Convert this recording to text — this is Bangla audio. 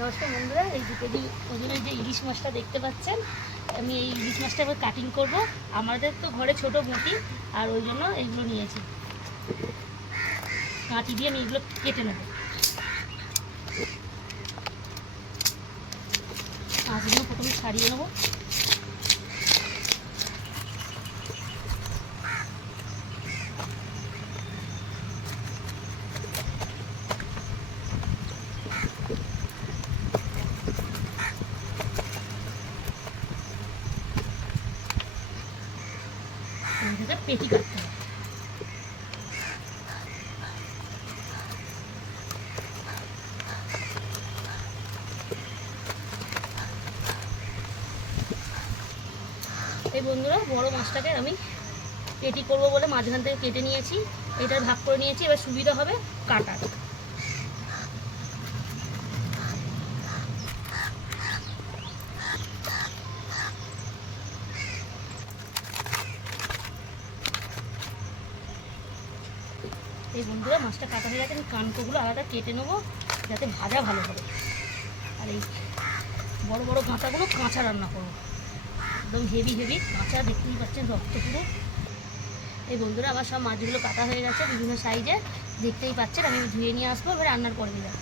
নমস্কার বন্ধুরা, এই 2 কেজি ওজনের যে ইলিশ মাছটা দেখতে পাচ্ছেন, আমি এই ইলিশ মাছটা এবার কাটিং করব। আমাদের তো ঘরে ছোট বঁটি, আর ওই জন্য এইগুলো নিয়েছি। কাঁচি দিয়ে আমি এগুলো কেটে নেব। মাছগুলো প্রথমে ছাড়িয়ে নেব। পেটি কাটতে হবে। এই বন্ধুরা, বড় মাছটাকে আমি পেটি করব বলে মাঝখান থেকে কেটে নিয়েছি। এটার ভাগ করে নিয়েছি, এবার সুবিধা হবে কাটার। এই বন্ধুরা, মাছটা কাটা হয়ে গেছে। আমি কানকোগুলো আলাদা কেটে নেবো যাতে ভাজা ভালো হবে। আর এই বড় বড় কাঁচাগুলো কাঁচা রান্না করবো, একদম হেভি হেভি কাঁচা, দেখতেই পাচ্ছেন রক্ত পুরো। এই বন্ধুরা, আমার সব মাছগুলো কাটা হয়ে গেছে বিভিন্ন সাইজে, দেখতেই পাচ্ছেন। আমি ধুয়ে নিয়ে আসবো, এবার রান্নার পরে দিলাম।